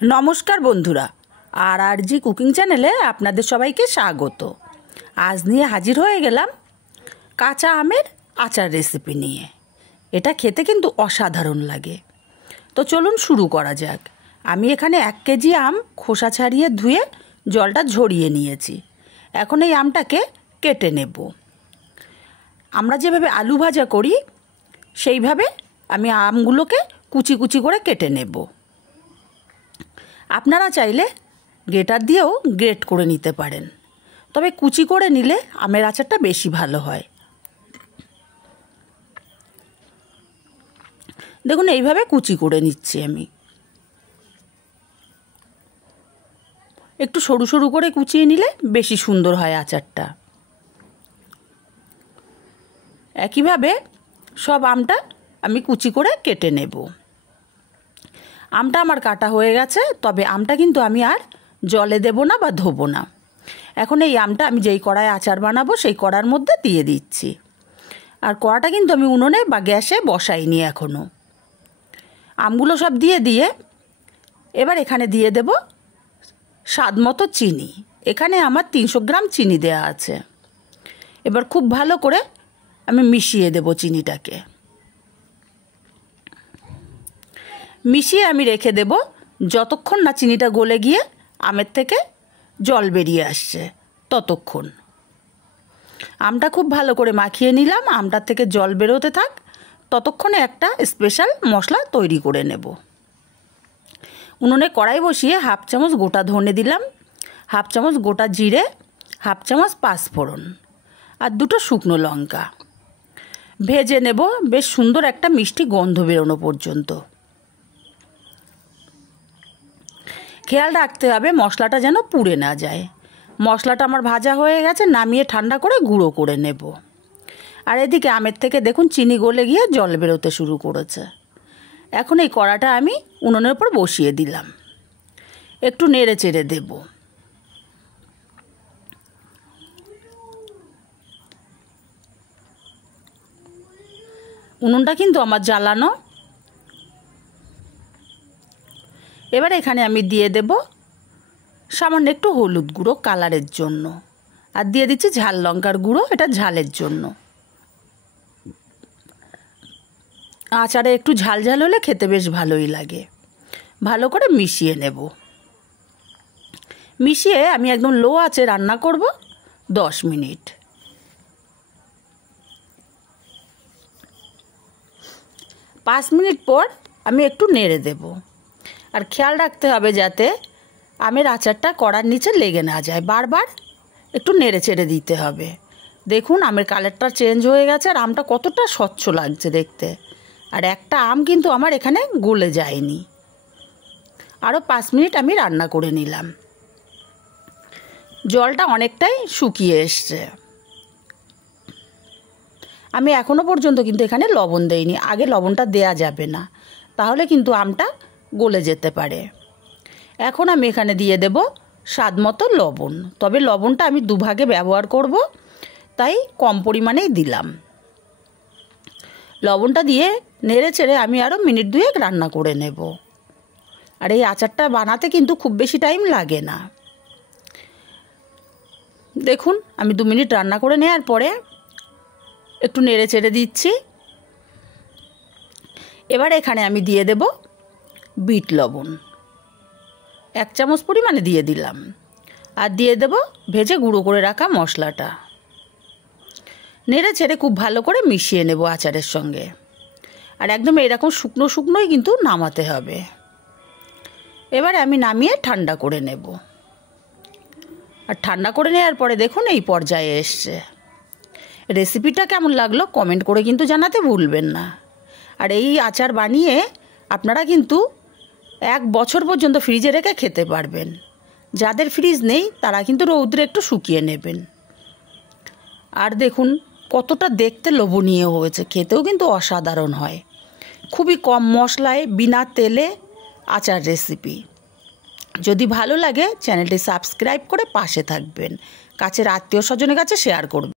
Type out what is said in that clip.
নমস্কার বন্ধুরা, RRG cooking চ্যানেলে আপনাদের সবাইকে স্বাগত। আজ নিয়ে হাজির হয়ে গেলাম কাঁচা আমের আচার রেসিপি নিয়ে। এটা খেতে কিন্তু অসাধারণ লাগে। তো চলুন শুরু করা যাক। আমি এখানে 1 কেজি আম খোসা ছাড়িয়ে ধুয়ে জলটা ঝরিয়ে নিয়েছি। এখন এই আমটাকে কেটে নেব। আমরা যেভাবে আলু ভাজা করি সেইভাবে আমি আমগুলোকে কুচি কুচি করে কেটে নেব। আপনারা চাইলে গ্রেটার দিয়েও গ্রেট করে নিতে পারেন, তবে কুচি করে নিলে আমের আচারটা বেশি ভালো হয়। দেখুন এইভাবে কুচি করে নিচ্ছি আমি। একটু সরু সরু করে কুচিয়ে নিলে বেশি সুন্দর হয় আচারটা। একইভাবে সব আমটা আমি কুচি করে কেটে নেব। আমটা আমার কাটা হয়ে গেছে, তবে আমটা কিন্তু আমি আর জলে দেব না বা ধোবো না। এখন এই আমটা আমি যেই কড়ায় আচার বানাবো সেই কড়ার মধ্যে দিয়ে দিচ্ছি। আর কড়াটা কিন্তু আমি উনুনে বা গ্যাসে বসাইনি এখনও। আমগুলো সব দিয়ে এবার এখানে দিয়ে দেব স্বাদ মতো চিনি। এখানে আমার 300 গ্রাম চিনি দেওয়া আছে। এবার খুব ভালো করে আমি মিশিয়ে দেব চিনিটাকে। মিশিয়ে আমি রেখে দেব যতক্ষণ না চিনিটা গলে গিয়ে আমের থেকে জল বেরিয়ে আসছে ততক্ষণ। আমটা খুব ভালো করে মাখিয়ে নিলাম। আমটার থেকে জল বেরোতে থাক, ততক্ষণে একটা স্পেশাল মশলা তৈরি করে নেব। উনুনে কড়াই বসিয়ে 1/2 চামচ গোটা ধনে দিলাম, 1/2 চামচ গোটা জিরে, 1/2 চামচ পাঁচফোড়ন আর 2টো শুকনো লঙ্কা ভেজে নেব বেশ সুন্দর একটা মিষ্টি গন্ধ বেরোনো পর্যন্ত। খেয়াল রাখতে হবে মশলাটা যেন পুড়ে না যায়। মশলাটা আমার ভাজা হয়ে গেছে, নামিয়ে ঠান্ডা করে গুঁড়ো করে নেব। আর এদিকে আমের থেকে দেখুন চিনি গলে গিয়ে জল বেরোতে শুরু করেছে। এখন এই কড়াটা আমি উনুনের উপর বসিয়ে দিলাম। একটু নেড়ে চেড়ে দেব। উনুনটা কিন্তু আমার জ্বালানো। এবার এখানে আমি দিয়ে দেব সামান্য একটু হলুদ গুঁড়ো কালারের জন্য, আর দিয়ে দিচ্ছি ঝাল লঙ্কার গুঁড়ো, এটা ঝালের জন্য। আচারে একটু ঝাল ঝাল হলে খেতে বেশ ভালোই লাগে। ভালো করে মিশিয়ে নেব। মিশিয়ে আমি একদম লো আঁচে রান্না করব 10 মিনিট। পাঁচ মিনিট পর আমি একটু নেড়ে দেব। আর খেয়াল রাখতে হবে যাতে আমের আচারটা কড়ার নিচে লেগে না যায়। বারবার একটু নেড়ে চেড়ে দিতে হবে। দেখুন আমের কালারটা চেঞ্জ হয়ে গেছে আর আমটা কতটা স্বচ্ছ লাগছে দেখতে। আর একটা আম কিন্তু আমার এখানে গলে যায়নি। আরও 5 মিনিট আমি রান্না করে নিলাম। জলটা অনেকটাই শুকিয়ে এসছে। আমি এখনও পর্যন্ত কিন্তু এখানে লবণ দেইনি। আগে লবণটা দেয়া যাবে না, তাহলে কিন্তু আমটা গলে যেতে পারে। এখন আমি এখানে দিয়ে দেব স্বাদ মতো লবণ, তবে লবণটা আমি 2 ভাগে ব্যবহার করব, তাই কম পরিমাণেই দিলাম। লবণটা দিয়ে নেড়ে চেড়ে আমি আরও মিনিট 2 রান্না করে নেব। আর এই আচারটা বানাতে কিন্তু খুব বেশি টাইম লাগে না। দেখুন আমি 2 মিনিট রান্না করে নেওয়ার পরে একটু নেড়ে চেড়ে দিচ্ছি। এবার এখানে আমি দিয়ে দেব বিট লবণ, 1 চামচ পরিমাণে দিয়ে দিলাম। আর দিয়ে দেব ভেজে গুঁড়ো করে রাখা মশলাটা। নেড়ে ছেড়ে খুব ভালো করে মিশিয়ে নেব আচারের সঙ্গে। আর একদম এরকম শুকনো শুকনোই কিন্তু নামাতে হবে। এবারে আমি নামিয়ে ঠান্ডা করে নেব। আর ঠান্ডা করে নেওয়ার পরে দেখুন এই পর্যায়ে এসছে। রেসিপিটা কেমন লাগলো কমেন্ট করে কিন্তু জানাতে ভুলবেন না। আর এই আচার বানিয়ে আপনারা কিন্তু 1 বছর পর্যন্ত ফ্রিজে রেখে খেতে পারবেন। যাদের ফ্রিজ নেই তারা কিন্তু রৌদ্রে একটু শুকিয়ে নেবেন। আর দেখুন কতটা দেখতে লোভনীয় হয়েছে, খেতেও কিন্তু অসাধারণ হয়। খুবই কম মশলায় বিনা তেলে আচার রেসিপি। যদি ভালো লাগে চ্যানেলটি সাবস্ক্রাইব করে পাশে থাকবেন, কাছের আত্মীয় স্বজনের কাছে শেয়ার করবেন।